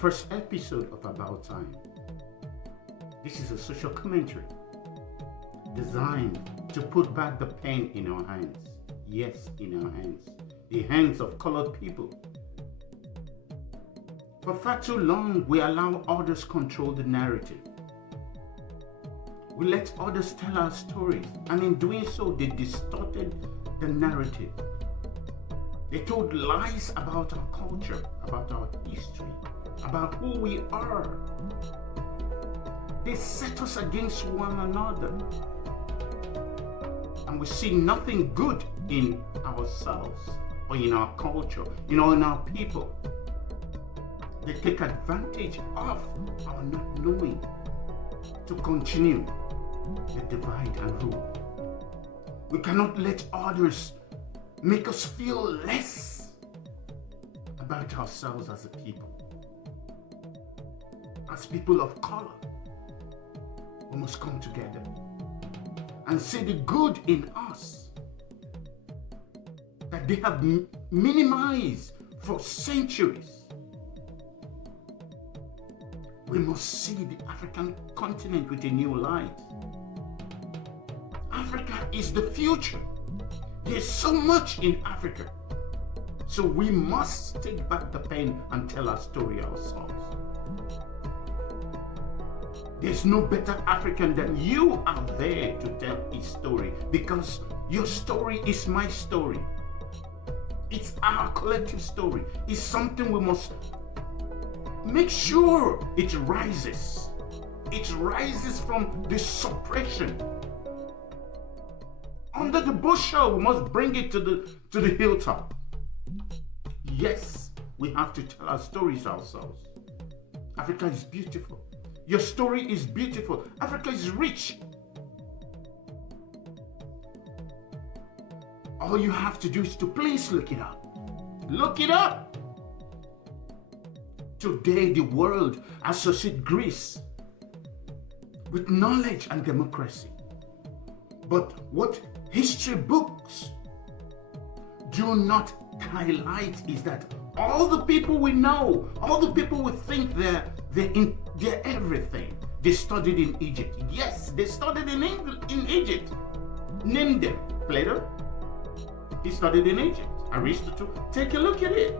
first episode of About Time. This is a social commentary designed to put back the pen in our hands. Yes, in our hands. The hands of colored people. For far too long, we allow others control the narrative. We let others tell our stories, and in doing so, they distorted the narrative. They told lies about our culture, about our history, about who we are. They set us against one another. And we see nothing good in ourselves or in our culture, in our people. They take advantage of our not knowing to continue the divide and rule. We cannot let others make us feel less about ourselves as a people. As people of color, we must come together and see the good in us that they have minimized for centuries. We must see the African continent with a new light. Africa is the future. There's so much in Africa. So we must take back the pen and tell our story ourselves. There's no better African than you out there to tell his story, because your story is my story. It's our collective story. It's something we must make sure it rises. It rises from the suppression. Under the bushel, we must bring it to the hilltop. Yes, we have to tell our stories ourselves. Africa is beautiful. Your story is beautiful. Africa is rich. All you have to do is to please look it up. Look it up. Today, the world associates Greece with knowledge and democracy. But what history books do not highlight is that all the people we know, all the people we think they're everything, they studied in Egypt. Yes, they studied in Egypt. Name them. Plato, he studied in Egypt. Aristotle, take a look at it.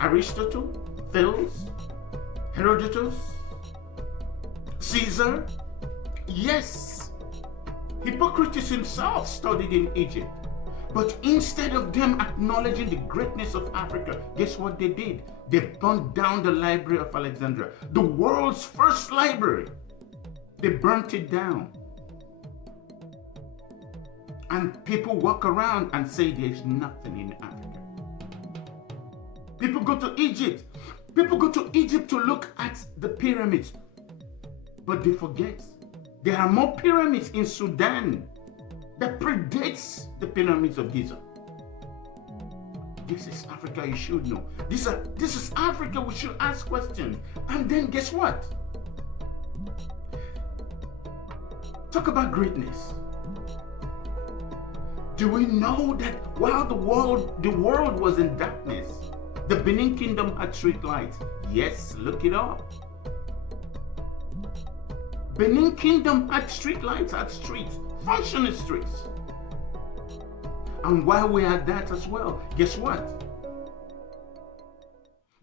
Aristotle, Thales, Herodotus, Caesar. Yes, Hippocrates himself studied in Egypt. But instead of them acknowledging the greatness of Africa, guess what they did? They burned down the Library of Alexandria, the world's first library. They burnt it down. And people walk around and say there's nothing in Africa. People go to Egypt. People go to Egypt to look at the pyramids. But they forget there are more pyramids in Sudan that predates the pyramids of Giza. This is Africa you should know. This is Africa we should ask questions. And then guess what? Talk about greatness. Do we know that while the world was in darkness, the Benin Kingdom had street lights? Yes, look it up. Benin Kingdom had street lights, had streets, functioning streets. And while we had that as well, guess what?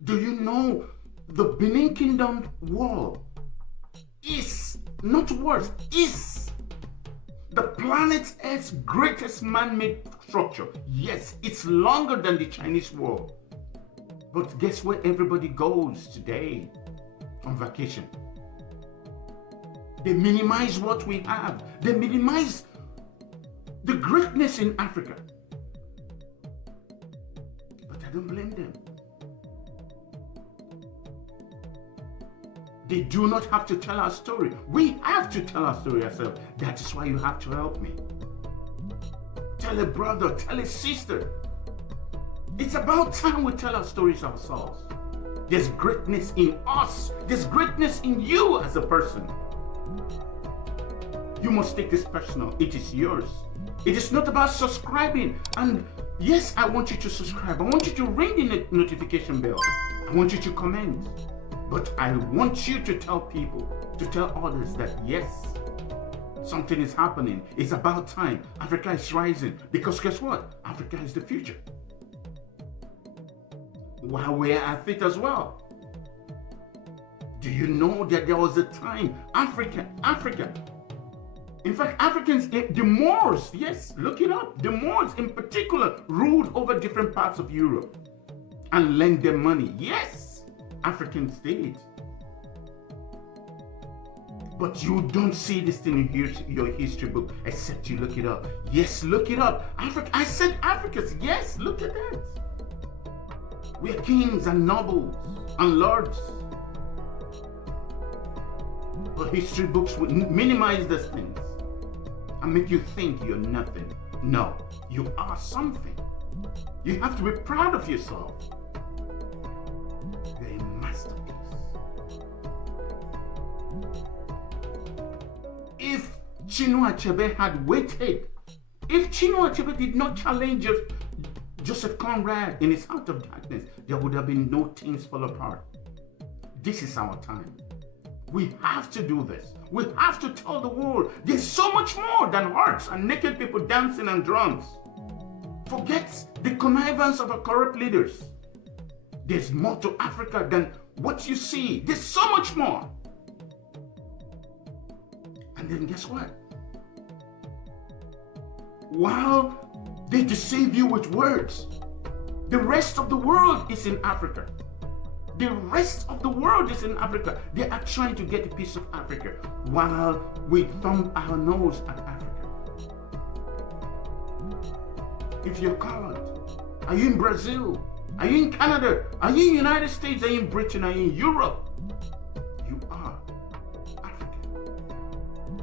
Do you know the Benin Kingdom wall is, not was, is the planet Earth's greatest man-made structure? Yes, it's longer than the Chinese wall. But guess where everybody goes today on vacation? They minimize what we have. They minimize the greatness in Africa. But I don't blame them. They do not have to tell our story. We have to tell our story ourselves. That is why you have to help me. Tell a brother, tell a sister. It's about time we tell our stories ourselves. There's greatness in us. There's greatness in you as a person. You must take this personal. It is yours. It is not about subscribing. And yes, I want you to subscribe. I want you to ring the notification bell. I want you to comment. But I want you to tell people, to tell others that yes, something is happening. It's about time. Africa is rising. Because guess what? Africa is the future. While we're at it as well. Do you know that there was a time Africa, in fact, Africans, the Moors, yes, look it up. The Moors in particular ruled over different parts of Europe and lent them money. Yes, Africans did. But you don't see this thing in your history book except you look it up. Yes, look it up. Africa, I said Africans. Yes, look at that. We're kings and nobles and lords. But history books will minimize these things and make you think you're nothing. No, you are something. You have to be proud of yourself. You're a masterpiece. If Chinua Achebe had waited, if Chinua Achebe did not challenge Joseph Conrad in his Heart of Darkness, there would have been no things fall apart. This is our time. We have to do this. We have to tell the world there's so much more than hearts and naked people dancing and drums. Forget the connivance of our corrupt leaders. There's more to Africa than what you see. There's so much more. And then guess what? While they deceive you with words, the rest of the world is in Africa. The rest of the world is in Africa. They are trying to get a piece of Africa while we thumb our nose at Africa. If you're colored, are you in Brazil? Are you in Canada? Are you in the United States? Are you in Britain? Are you in Europe? You are African.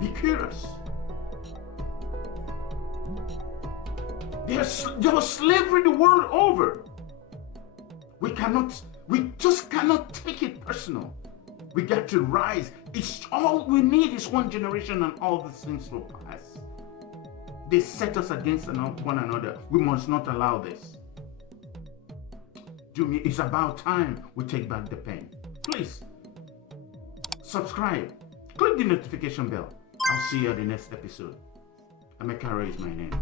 Be curious. There was slavery the world over. We just cannot take it personal. We got to rise. It's all we need is one generation and all the things will pass. They set us against one another. We must not allow this. It's about time we take back the pen. Please, subscribe. Click the notification bell. I'll see you at the next episode. Emeka Ray is my name.